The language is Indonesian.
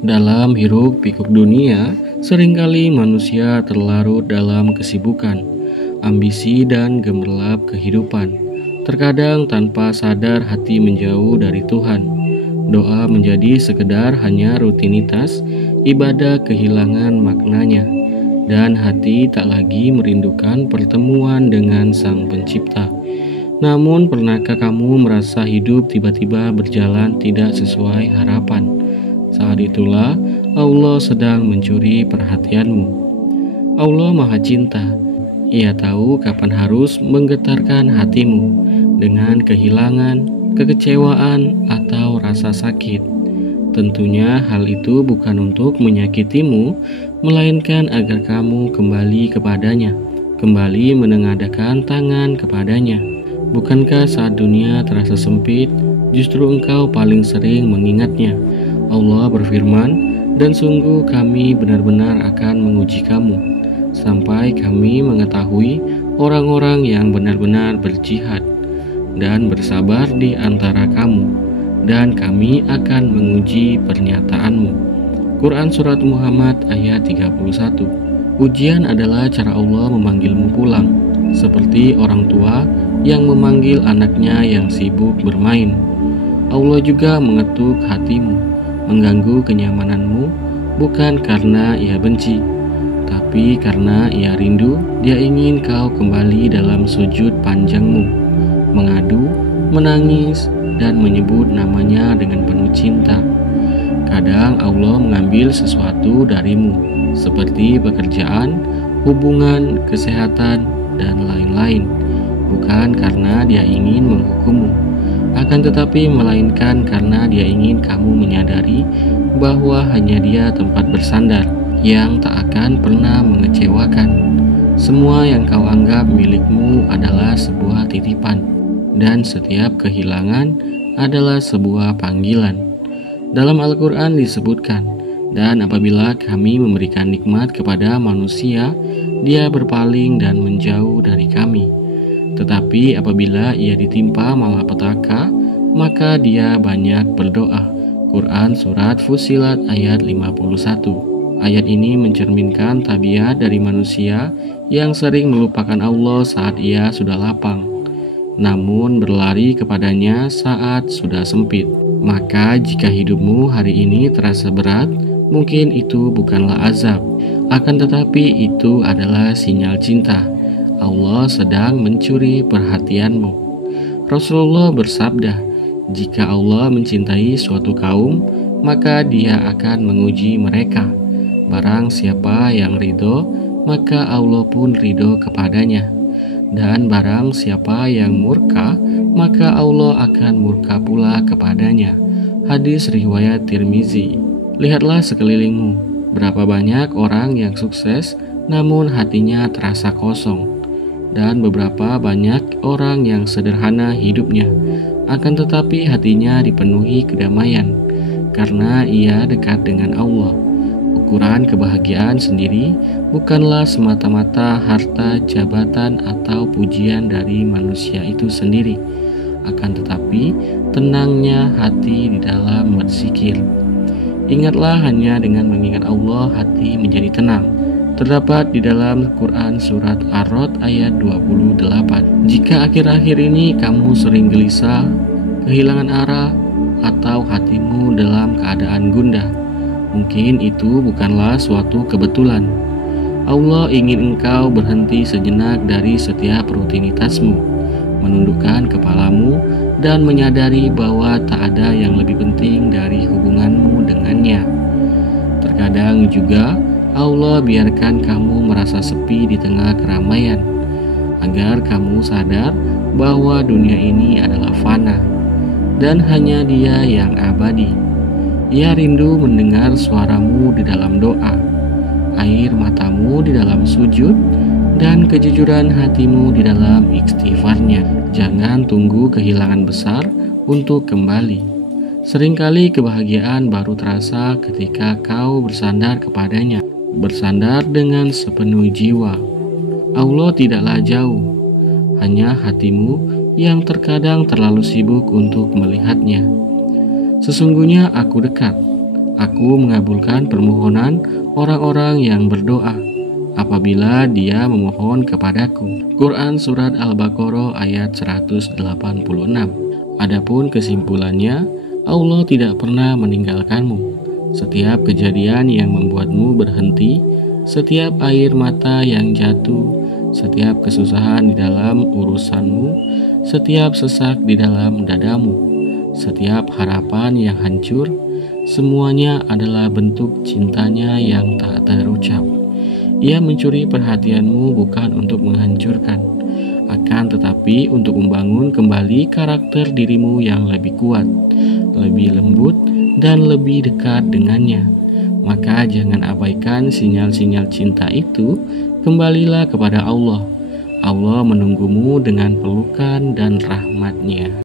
Dalam hiruk-pikuk dunia, seringkali manusia terlarut dalam kesibukan, ambisi, dan gemerlap kehidupan. Terkadang tanpa sadar hati menjauh dari Tuhan. Doa menjadi sekedar hanya rutinitas, ibadah kehilangan maknanya, dan hati tak lagi merindukan pertemuan dengan Sang Pencipta. Namun, pernahkah kamu merasa hidup tiba-tiba berjalan tidak sesuai harapan? Saat itulah Allah sedang mencuri perhatianmu. Allah Maha Cinta. Ia tahu kapan harus menggetarkan hatimu dengan kehilangan, kekecewaan, atau rasa sakit. Tentunya hal itu bukan untuk menyakitimu, melainkan agar kamu kembali kepadanya, kembali menengadahkan tangan kepadanya. Bukankah saat dunia terasa sempit, justru engkau paling sering mengingatnya? Allah berfirman, "Dan sungguh kami benar-benar akan menguji kamu, sampai kami mengetahui orang-orang yang benar-benar berjihad dan bersabar di antara kamu, dan kami akan menguji pernyataanmu." Quran Surat Muhammad ayat 31. Ujian adalah cara Allah memanggilmu pulang, seperti orang tua yang memanggil anaknya yang sibuk bermain. Allah juga mengetuk hatimu, mengganggu kenyamananmu, bukan karena Ia benci, tapi karena Ia rindu. Dia ingin kau kembali dalam sujud panjangmu, mengadu, menangis, dan menyebut namanya dengan penuh cinta. Kadang Allah mengambil sesuatu darimu, seperti pekerjaan, hubungan, kesehatan, dan lain-lain, bukan karena Dia ingin menghukummu, akan tetapi melainkan karena Dia ingin kamu menyadari bahwa hanya Dia tempat bersandar yang tak akan pernah mengecewakan. Semua yang kau anggap milikmu adalah sebuah titipan, dan setiap kehilangan adalah sebuah panggilan. Dalam Al-Quran disebutkan, "Dan apabila kami memberikan nikmat kepada manusia, dia berpaling dan menjauh dari kami. Tetapi apabila ia ditimpa malapetaka, maka dia banyak berdoa." Quran Surat Fussilat ayat 51. Ayat ini mencerminkan tabiat dari manusia yang sering melupakan Allah saat ia sudah lapang, namun berlari kepadanya saat sudah sempit. Maka jika hidupmu hari ini terasa berat, mungkin itu bukanlah azab, akan tetapi itu adalah sinyal cinta. Allah sedang mencuri perhatianmu. Rasulullah bersabda, "Jika Allah mencintai suatu kaum, maka Dia akan menguji mereka. Barang siapa yang ridho, maka Allah pun ridho kepadanya. Dan barang siapa yang murka, maka Allah akan murka pula kepadanya." Hadis riwayat Tirmizi. Lihatlah sekelilingmu, berapa banyak orang yang sukses namun hatinya terasa kosong, dan beberapa banyak orang yang sederhana hidupnya, akan tetapi hatinya dipenuhi kedamaian karena ia dekat dengan Allah. Ukuran kebahagiaan sendiri bukanlah semata-mata harta, jabatan, atau pujian dari manusia itu sendiri, akan tetapi tenangnya hati di dalam berzikir. Ingatlah, hanya dengan mengingat Allah hati menjadi tenang. Terdapat di dalam Quran Surat Ar-Rod ayat 28. Jika akhir-akhir ini kamu sering gelisah, kehilangan arah, atau hatimu dalam keadaan gundah, mungkin itu bukanlah suatu kebetulan. Allah ingin engkau berhenti sejenak dari setiap rutinitasmu, menundukkan kepalamu, dan menyadari bahwa tak ada yang lebih penting dari hubunganmu dengannya. Terkadang juga Allah biarkan kamu merasa sepi di tengah keramaian, agar kamu sadar bahwa dunia ini adalah fana, dan hanya Dia yang abadi. Ia rindu mendengar suaramu di dalam doa, air matamu di dalam sujud, dan kejujuran hatimu di dalam istighfarnya. Jangan tunggu kehilangan besar untuk kembali. Seringkali kebahagiaan baru terasa ketika kau bersandar kepadanya, bersandar dengan sepenuh jiwa. Allah tidaklah jauh, hanya hatimu yang terkadang terlalu sibuk untuk melihatnya. Sesungguhnya Aku dekat, Aku mengabulkan permohonan orang-orang yang berdoa apabila dia memohon kepadaku. Quran Surat Al-Baqarah ayat 186. Adapun kesimpulannya, Allah tidak pernah meninggalkanmu. Setiap kejadian yang membuatmu berhenti, setiap air mata yang jatuh, setiap kesusahan di dalam urusanmu, setiap sesak di dalam dadamu, setiap harapan yang hancur, semuanya adalah bentuk cintanya yang tak terucap. Ia mencuri perhatianmu bukan untuk menghancurkan, akan tetapi untuk membangun kembali karakter dirimu yang lebih kuat, lebih lembut, dan lebih dekat dengannya. Maka jangan abaikan sinyal-sinyal cinta itu, kembalilah kepada Allah. Allah menunggumu dengan pelukan dan rahmat-Nya.